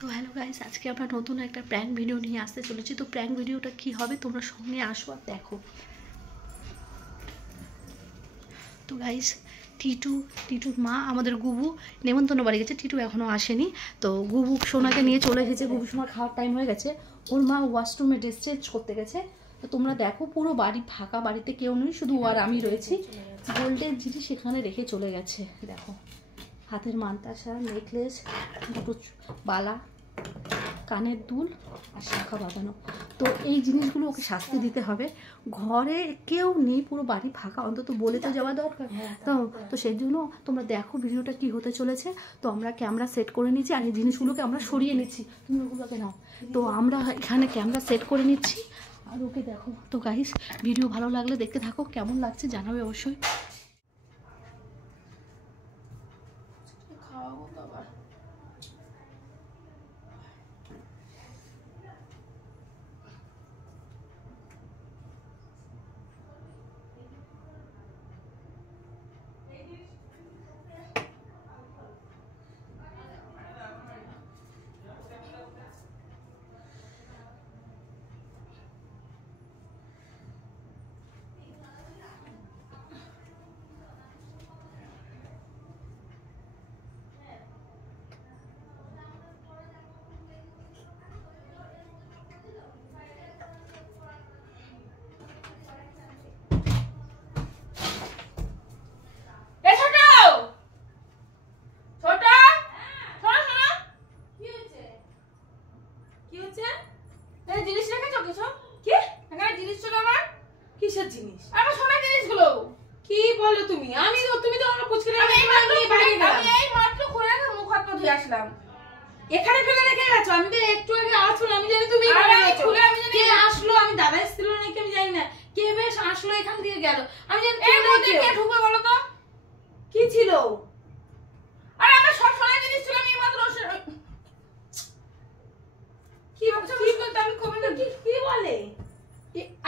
তো hello guys, আজকে আমরা নতুন একটা প্র্যাঙ্ক ভিডিও নিয়ে আসতে চলেছি। তো প্র্যাঙ্ক ভিডিওটা কি হবে তোমরা সঙ্গে আসো আর দেখো। তো গাইস, টিটুর মা আমাদের গুবু নেমন্তন্ন বাড়ি গেছে। টিটু এখনও আসেনি। তো গুবু সোনাকে নিয়ে চলে এসেছে। গুবু সোনার খাওয়ার টাইম হয়ে গেছে। ওর মা ওয়াশরুমে ড্রেস চেঞ্জ করতে গেছে। তো তোমরা দেখো, পুরো বাড়ি ফাঁকা, বাড়িতে কেউ নেই, শুধু ও আর আমি রয়েছি। গোল্ডের জিনিস সেখানে রেখে চলে গেছে। দেখো, হাতের মানতাসা, নেকলেস, দুটো বালা, কানের দুল আর শাখা বাঁধানো। তো এই জিনিসগুলো ওকে শাস্তি দিতে হবে। ঘরে কেউ নেই, পুরো বাড়ি ফাঁকা, অন্তত বলে তো যাওয়া দরকার। তো সেই জন্য তোমরা দেখো ভিডিওটা কি হতে চলেছে। তো আমরা ক্যামেরা সেট করে নিচ্ছি আর এই জিনিসগুলোকে আমরা সরিয়ে নিচ্ছি। তুমি ওগুলোকে নাও। তো আমরা এখানে ক্যামেরা সেট করে নিচ্ছি আর ওকে দেখো। তো গাইস, ভিডিও ভালো লাগলে দেখতে থাকো, কেমন লাগছে জানাবে অবশ্যই। এখানে ফেলে রেখে গেছো। আমি তো একটু আগে আওয়াজ শুনলাম, আমি জানি তুমি খুলে, আমি জানি কে আসলো, আমি দাদা এসেছিল নাকি আমি জানি না, কে বেশ আসলো এখান দিয়ে গেল, আমি জানি এর মধ্যে কে ঢুকে বলো তো কি ছিল। আরে আমার সব সোনা জিনিস ছিল, আমি মাত্র কি ভাবছো কি বলতে, আমি কবে না কি বলে।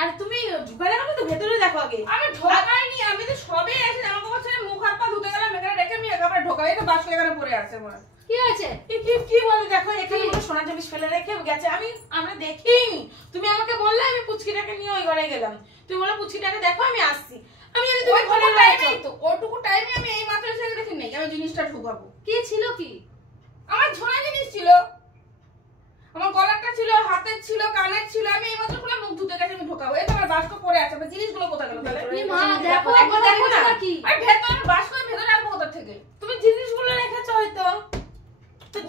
আর তুমি ঢুকালে না তো ভেতরে দেখো আগে। আমি ঢোকাইনি, আমি তো সবে এসে আমাকে বলছে মুখ হাত পা ধুতে গেলাম, এখানে রেখে আমি একেবারে ঢোকাই তো বাস এখানে পড়ে আছে। আমার কি হয়েছে কি বলে দেখো, এখানে সোনা জিনিস ফেলে রেখে গেছে, আমরা দেখিনি। তুমি আমাকে বললে, আমি পুচকিটাকে নিয়ে ওই ঘরে গেলাম, তুমি বলে পুচকিটাকে দেখো আমি আসছি। আমি জানি তুমি ঘরে টাইমে তো ওটুকু টাইমে আমি এই মাত্র এসে দেখি নাই আমি জিনিসটা ঢুকাবো। কি ছিল? কি আমার সোনা জিনিস ছিল, আমার গলারটা ছিল, হাতের ছিল, কানের ছিল, আমি এই মাত্র খুলে মুখ ধুতে গেছি, আমি ঢোকাবো। এই তো আমার বাস্ক পড়ে আছে, আমার জিনিসগুলো কোথায় গেল তাহলে? মা দেখো, একবার দেখো না। আরে ভেতরে বাস্কের ভেতরে রাখবো কোথা থেকে? তুমি জিনিসগুলো রেখেছো হয়তো।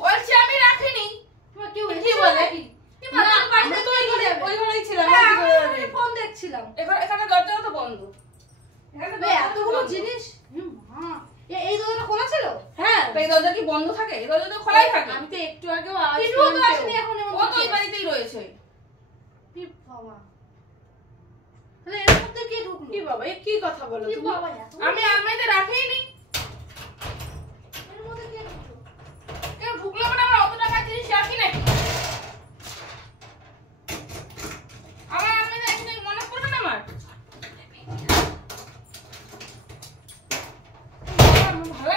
বলছি আমি রাখিনি। কি বলে আমি তো ওই ঘরেই ছিলাম, আমি ফোন দেখছিলাম। এখানে দরজাটা তো বন্ধ, এখানে এতগুলো জিনিস। এই দরজাটা খোলা ছিল? হ্যাঁ। তো এই দরজা কি বন্ধ থাকে? এই দরজা তো খোলাই থাকে। আমি তো একটু আগেও আওয়াজ শুনতে এখন ও তো এই বাড়িতেই রয়েছে। কি বাবা, তাহলে এর মধ্যে কি ঢুকলো? কি বাবা, এই কি কথা বলো তুমি? আমি আলমারিতে রাখিনি। এর মধ্যে কি ঢুকলো? কেউ ঢুকলো মানে আমরা অত টাকা জিনিস রাখি নাকি? আমার আলমারিতে একদিন মনে পড়বে না আমার? ভালো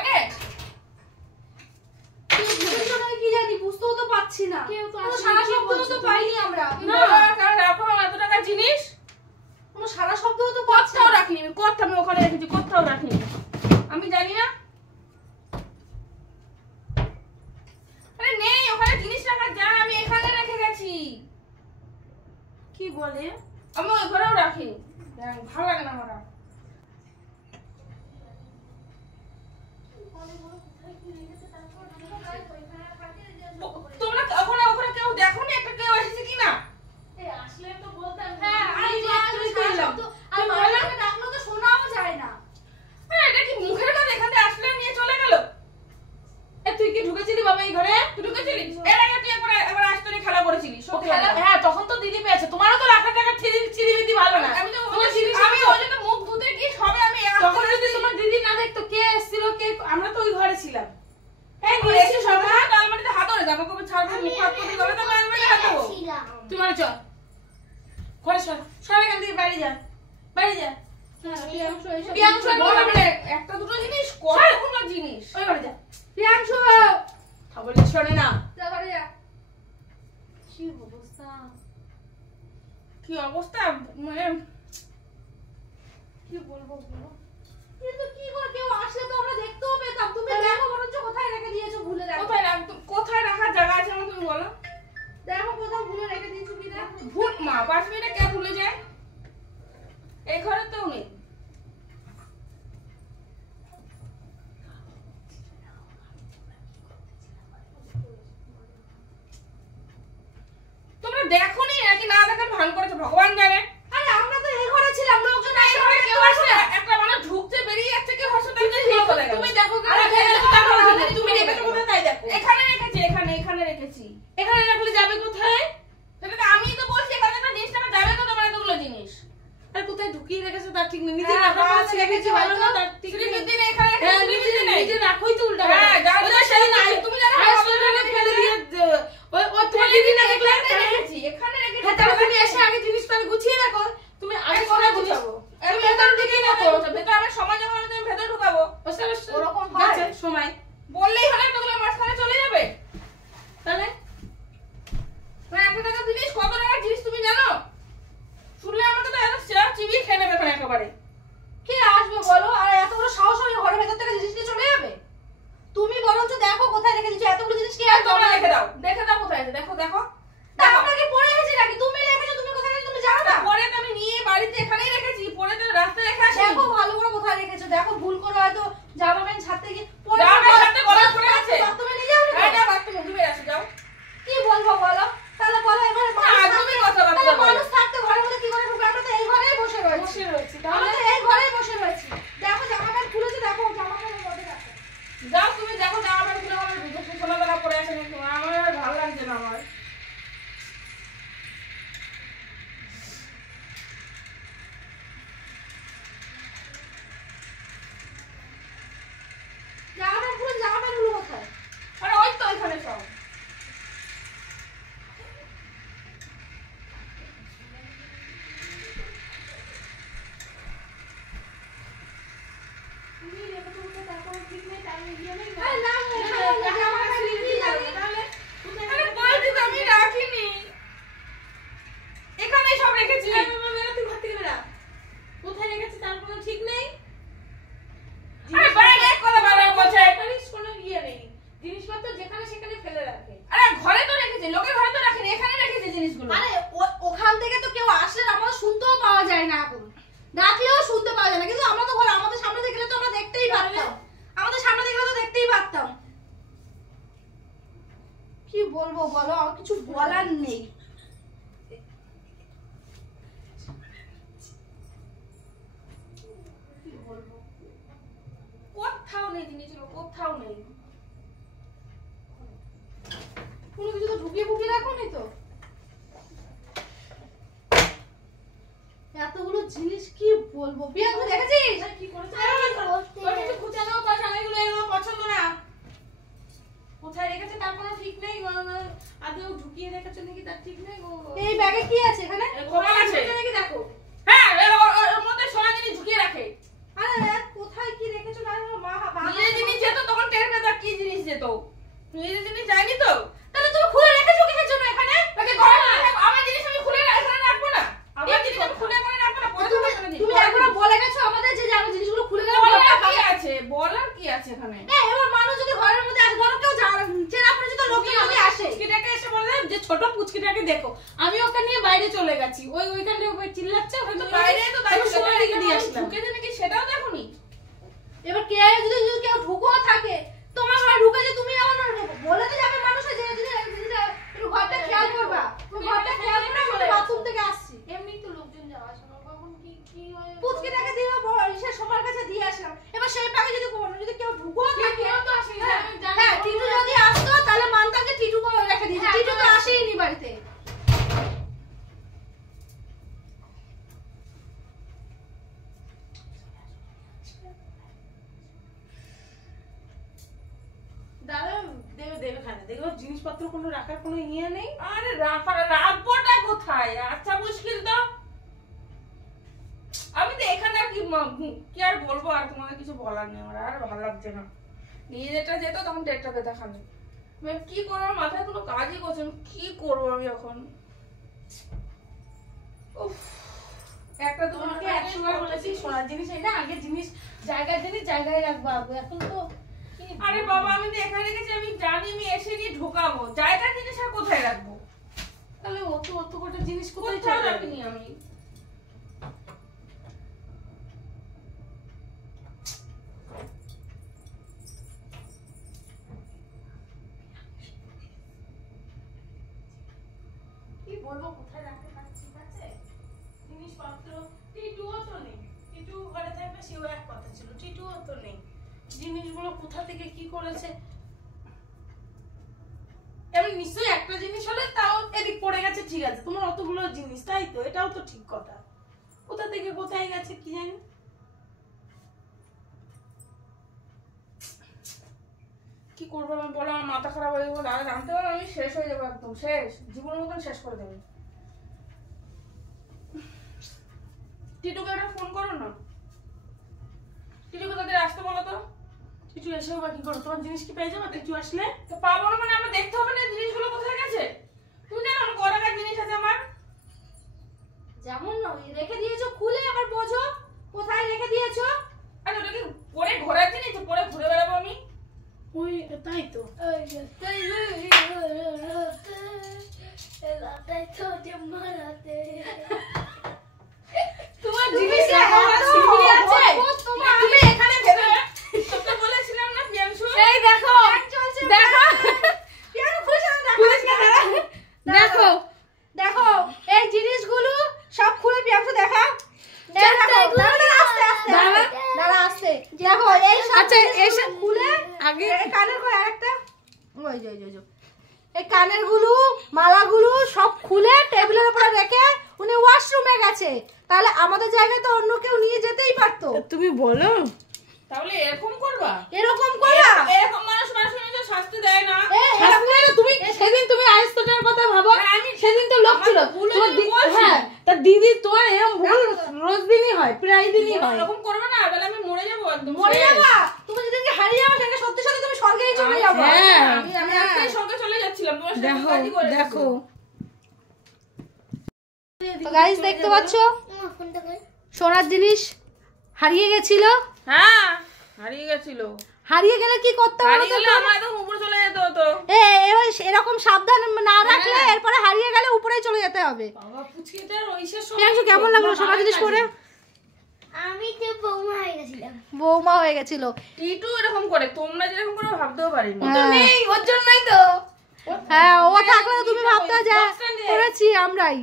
লাগে কি জানি, বুঝতেও তো পাচ্ছি না। কেউ তো সারা শব্দও তো পাইনি আমরা। না কারণ রাখো এত টাকা জিনিস, কোনো সারা শব্দও তো কোথাও রাখিনি। আমি কোথাও, আমি ওখানে রেখেছি, কোথাও রাখিনি। আমি জানি না। আরে নেই ওখানে জিনিস রাখার জায়গা, আমি এখানে রেখে গেছি। কি বলে? আমি ওই ঘরেও রাখিনি, ভালো লাগে না আমার। তোমরা ওখানে ওখানে কেউ দেখোনি একটা কেউ এসেছে কিনা? আসলে তো বলতাম। হ্যাঁ আমি বললাম ডাকলো তো শোনাও যায় না। এটা কি মুখের কথা? এখানে আসলে নিয়ে চলে গেল। তুই কি ঢুকেছিলি বাবা এই ঘরে? তুই ঢুকেছিলি? এর আগে তুই একবার আসতে খেলা করেছিলি। হ্যাঁ তখন তো দিদি পেয়েছে। তোমারও তো লাখ টাকা চিরিবিদি ভালো না। আমি ওই জন্য মুখ ধুতে গিয়ে সবে আমি তখন যদি তোমার দিদি না দেখতো কে এসেছিল, কে, আমরা তো ওই ঘরে ছিলাম। এই নিয়েছি সব হাত আলমারিতে হাত ধরে যাবো, কবে ছাড়বো মুখ হাত ধরে গেলে তো আলমারিতে হাত দেবো। তোমার চল ঘরে সব এখান থেকে বাড়ি যা, বাড়ি যা। একটা দুটো জিনিস, কতগুলো জিনিস। ওই ঘরে যা প্রিয়াংশু, খবর শোনে না। কি অবস্থা, মানে কি বলবো বলো, কিন্তু কি করে কেউ আসলে তো আমরা দেখতেও পেতাম। তুমি দেখো বরঞ্চ কোথায় রেখে দিয়েছো, ভুলে রাখো। কোথায় রাখার জায়গা আছে আমার, তুমি বলো। দেখো কোথাও ভুলে রেখে দিয়েছো কি না। ভুল মা 5 মিনিটে কে ভুলে যায়, এই ঘরে তো নেই। তোমরা দেখোনি নাকি না দেখার ভান করেছো ভগবান জানে। আরে আমরা তো এই ঘরে ছিলাম, লোকজন এই ঘরে কেউ আসলে একটা মানুষ ঢুকতে বেরিয়ে যাচ্ছে, কেউ হসপিটালে ঠিক করে গেল। তুমি দেখো তুমি রেখেছো কোথায় তাই দেখো। এখানে রেখেছি, এখানে রেখেছি। এখানে রাখলে যাবে কোথায়? সেটা তো আমি তো বলছি, এখানে একটা জিনিস টাকা যাবে তো, তোমার এতগুলো জিনিস। আর কোথায় ঢুকিয়ে রেখেছো তার ঠিক নেই। নিজে রাখার পাশে রেখেছি ভালো না, তার ঠিক নেই। দিন এখানে নিজে রাখোই তো উল্টা। হ্যাঁ জানো সেদিন তুমি জানো হাসপাতালে ফেলে দিয়ে ও তোমার দিদি না দেখলে রেখেছি, এখানে রেখেছি। হ্যাঁ তাহলে তুমি এসে আগে জিনিসটা গুছিয়ে রাখো। তুমি আগে কোনা গুছাবো, আমি ভেতর দিকে রাখো। ভেতর আমার সময় যখন আমি তুমি ভেতর ঢুকাবো, ওরকম হয় সময় বললেই হলো তোগুলো মাঝখানে চলে যাবে। তাহলে মানে 1 টাকা জিনিস কত টাকার জিনিস তুমি জানো? শুনলে আমাকে তো এত চেয়ার চিবিয়ে খেয়ে নেবে এখানে একেবারে। কে আসবে বলো? আর এত বড় সাহস হয়ে ঘরের ভেতর থেকে জিনিস নিয়ে চলে যাবে? তুমি বরঞ্চ দেখো কোথায় রেখে দিয়েছো। এতগুলো জিনিস কে আর তোমরা রেখে দাও, দেখে দাও কোথায় আছে। দেখো দেখো তা আমরা কি পড়ে গেছি নাকি? তুমি রেখেছো, তুমি কোথায় রেখেছো তুমি জানো না? পরে তো আমি নিয়ে বাড়িতে এখানেই রেখেছি, পরে তো রাস্তায় রেখে আসি। দেখো ভালো করে কোথায় রেখেছো, দেখো ভুল করে হয়তো জামা প্যান্ট ছাড়তে গিয়ে পরে জামা প্যান্ট ছাড়তে গলা পড়ে আছে। তুমি নিয়ে যাও হ্যাঁ না বাড়তে মুখে বের আসে যাও। কি বলবো বলো? তাহলে বলো এবারে তুমি কথাবার্তা বলো। মানুষ থাকতে ঘরের মধ্যে কি করে ঢুকে? আমরা তো এই ঘরেই বসে রয়েছি। আমরা তো এই ঘরেই বসে রয়েছি। দেখো জামা প্যান্ট খুলেছে, দেখো জামা প্যান্টের মধ্যে রাখো। যাও তুমি দেখো জামা প্যান্ট খুলে আমার বিদেশে ছোলাবেলা পরে আছে নাকি। আমার আর ভালো লাগছে না। আমার জামা প্যান্ট খুলে জামা প্যান্ট গুলো কোথায়? আরে ওই তো এখানে সব। তুমি রেখেছো কোথায়? তারপরে ঠিক নেই, টাইমে গিয়ে নেই না। না জামা প্যান্ট নিয়ে যাবে তাহলে কোথায়? আরে বলছি তো আমি রাখিনি, এখানেই সব রেখেছি। তুই ঘর থেকে বেরা। কোথায় রেখেছি তার কোনো ঠিক নেই। আরে বাইরে এক কথা বাইরে বলছে। জিনিস কোনো ইয়ে নেই, জিনিসপত্র যেখানে সেখানে ফেলে রাখে। আরে ঘরে তো রেখেছি, লোকের ঘরে তো রাখিনি, এখানে রেখেছি জিনিসগুলো। আরে ওখান থেকে তো কেউ আসলে আমাদের শুনতেও পাওয়া যায় না এখন, ডাকলেও শুনতে পাওয়া যায় না। কিন্তু আমরা তো ঘরে আমাদের সামনে থেকে গেলে তো আমরা দেখতেই পারতাম, আমাদের সামনে থেকে তো দেখতেই পারতাম। কি বলবো বলো, আমার কিছু বলার নেই। কি বলবো, কোথাও নেই জিনিসগুলো, কোথাও নেই। কোনো কিছু তো ঢুকিয়ে ফুকিয়ে রাখোনি তো? এতগুলো জিনিস কি বলবো। বিয়া তুই দেখেছিস কি করেছে? তোর কিছু খুঁজে নাও, তোর স্বামীগুলো এগুলো পছন্দ না। কোথায় রেখেছে তার কোনো ঠিক নেই। আদৌ ঢুকিয়ে রেখেছে নাকি তার ঠিক নেই। এই ব্যাগে কি আছে এখানে? কপাল আছে নাকি দেখো। হ্যাঁ ওর মধ্যে সোনা জিনিস ঢুকিয়ে রাখে। আরে কোথায় কি রেখেছো না মা নিজের জিনিস যেত তখন টের পেত কি জিনিস যেত, নিজের জিনিস যায়নি তো। তাহলে তুমি খুলে রেখেছো কিসের জন্য এখানে? তাকে ঘরে আমার জিনিস আমি খুলে এখানে রাখবো না, আমার জিনিস আমি খুলে এখানে রাখবো না। পরে তুমি এখনো বলে গেছো আমাদের যে আমি জিনিসগুলো খুলে গেলে বলার কি আছে, বলার কি আছে এখানে? এবার মানুষ যদি ঘরের মধ্যে আসে, ধরো কেউ চেনা পরিচিত লোকজন যদি আসে, পুচকিটাকে এসে বললেন যে ছোট পুচকিটাকে দেখো, আমি ওকে নিয়ে বাইরে চলে গেছি, ওইখানে ওই চিল্লাচ্ছে, ওখানে তো বাইরে তো তাই সময় দিকে দিয়ে আসলাম। ঢুকেছে নাকি সেটাও দেখোনি। এবার কে যদি কেউ ঢুকেও থাকে তোমার ঘরে ঢুকে যে তুমি আমার বলে তো যাবে মানুষ যে একটু ঘরটা খেয়াল করবা, তুমি ঘরটা খেয়াল করে আমি বাথরুম থেকে আসছি। এমনি তো লোকজন যাওয়া আসা কখন কি হয় পুচকিটাকে দিয়ে সে সবার কাছে দিয়ে আসলাম। এবার সেই পাকে যদি কেউ ঢুকেও থাকে তো আসে না, আমি জানি। হ্যাঁ টিটু যদি আসতো তাহলে মানতাম যে টিটু রেখে দিয়েছে। টিটু তো আসেইনি বাড়িতে। দাদা দেবে খানা দেখো, জিনিসপত্র কোনো রাখার কোনো ইয়ে নেই। আরে রাখবোটা কোথায়? আচ্ছা মুশকিল তো। আমি তো এখানে আর কি আর বলবো, আর তোমাদের কিছু বলার নেই। আমার আর ভালো লাগছে না। নিয়ে যেটা যেত তখন ডেটটাকে দেখানো। কি করবো, মাথায় কোনো কাজই করছে না। কি করবো আমি এখন? একটা তোমাকে একসময় বলেছি সোনার জিনিস এটা আগে জিনিস জায়গায় রাখবো আগে, এখন তো আরে বাবা আমি তো এখানে রেখেছি, আমি জানি আমি এসে গিয়ে ঢোকাবো, জায়গার জিনিস আর কোথায় রাখবো? তাহলে অত কটা জিনিস কোথায় কোথাও যাবে? রাখিনি আমি। কি বলবো কোথায় রাখতে পারছি, ঠিক আছে? জিনিসপত্র টিটুও তো নেই, টিটু ঘরে থাকবে সেও এক কথা ছিল, টিটুও তো নেই, জিনিসগুলো কোথা থেকে কি করেছে। এমন নিশ্চয়ই একটা জিনিস হলে তাও এদিক পড়ে গেছে, ঠিক আছে, তোমার অতগুলো জিনিস, তাই তো, এটাও তো ঠিক কথা, কোথা থেকে কোথায় গেছে কি জানি। কি করবো আমি বলো, আমার মাথা খারাপ হয়ে যাবো, দাদা জানতে পারো আমি শেষ হয়ে যাবো, একদম শেষ, জীবনের মতন শেষ করে দেবে। টিটুকে একটা ফোন করো না, টিটুকে তাদের আসতে বলো তো। টিটু এসেও বা কি করো, তোমার জিনিস কি পেয়ে যাবে টিটু আসলে? তো পাবো না মানে আমরা দেখতে হবে না জিনিসগুলো কোথায় গেছে? তুমি জানো না করাকার জিনিস আছে আমার। যেমন রেখে দিয়েছো খুলে আবার বোঝো কোথায় রেখে দিয়েছো। আরে ওটা কি পরে ঘোরার জিনিস, পরে ঘুরে বেড়াবো আমি? ওই তাই তো, তোমার জিনিস রাখার সিঁড়ি আছে, তুমি এখানে ভেতরে তোকে বলেছিলাম না প্রিয়াংশু, এই দেখো দেখো দেখো দেখো এই জিনিসগুলো সব খুলে পিয়াংশু দেখা। এই দেখো দাঁড়া আস্তে দেখো এই আচ্ছা, এসে খুলে আগে এই কানের কো আরেকটা ওই যে এই কানের গুলো মালাগুলো সব খুলে টেবিলের উপরে রেখে উনি ওয়াশরুমে গেছে, তাহলে আমাদের জায়গায় তো অন্য কেউ নিয়ে যেতেই পারতো। তুমি বলো তাহলে এরকম করবা? এরকম করা এরকম মানুষ তো শাস্তি দেয় না। তুমি সেদিন তুমি আইস্তটার কথা ভাবো, সেদিন তো লোক ছিল হ্যাঁ, তা দিদি তোমার এরকম ভুল রোজ দিনই হয়, প্রায় দিনই হয়। এরকম করবে না, তাহলে আমি মরে যাবো একদম। মরে যাবা তুমি, যেদিনকে হারিয়ে যাবে সেদিনকে সত্যি সত্যি তুমি স্বর্গেই চলে যাবে। হ্যাঁ আমি আজকেই সঙ্গে চলে যাচ্ছিলাম, তোমার সাথে দেখো কাজই করে দেখো তো গাইস দেখতে পাচ্ছো সোনার জিনিস হারিয়ে গেছিল। হ্যাঁ হারিয়ে গেছিল। হারিয়ে গেলে কি করতে হবে? হারিয়ে গেলে আমার একদম উপরে চলে যেতে হতো। এবার এরকম সাবধান না রাখলে এরপরে হারিয়ে গেলে উপরেই চলে যেতে হবে। বাবা পুচকিটার ওইসের প্রিয়াংশু কেমন লাগলো সোনার জিনিস পরে? আমি তো বৌমা হয়ে গেছিলাম। বৌমা হয়ে গেছিল। টিটু এরকম করে, তোমরা যেরকম করে ভাবতেও পারিনি। নেই ওর জন্যই তো, হ্যাঁ ও থাকলে তো তুমি ভাবতে যা করেছি আমরাই।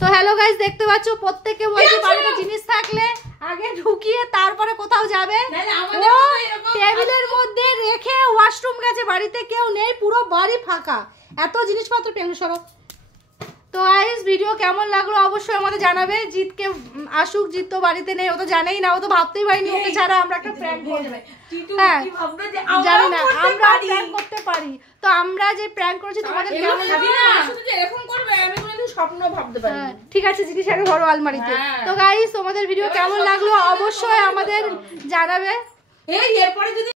তো হ্যালো গাইস দেখতে পাচ্ছো প্রত্যেককে বলছে বাড়িতে জিনিস থাকলে আগে ঢুকিয়ে তারপরে কোথাও যাবে। নাহলে আমাদের ও মতো এরকম টেবিলের মধ্যে রেখে ওয়াশরুম গেছে, বাড়িতে কেউ নেই, পুরো বাড়ি ফাঁকা, এত জিনিসপত্র পেয়ে সরো। তো গাইস ভিডিও কেমন লাগলো অবশ্যই আমাদের জানাবে। জিতকে আসুক, জিত তো বাড়িতে নেই, ও তো জানেই না, ও তো ভাবতেই পারিনি ওকে ছাড়া আমরা একটা প্র্যাঙ্ক করব। টিটু হ্যাঁ কি ভাববে যে জানি না আমরা আমরা প্র্যাঙ্ক করতে পারি। তো আমরা যে প্র্যাঙ্ক করেছি তোমাদের কেমন ভাবি লাগলো? না শুধু যে এরকম করবে আমি কোনোদিন স্বপ্ন ভাবতে পারিনি। হ্যাঁ, ঠিক আছে জিনিস আগে ধরো আলমারিতে। হ্যাঁ। তো গাইস তোমাদের ভিডিও কেমন লাগলো অবশ্যই আমাদের জানাবে। এই এরপরে যদি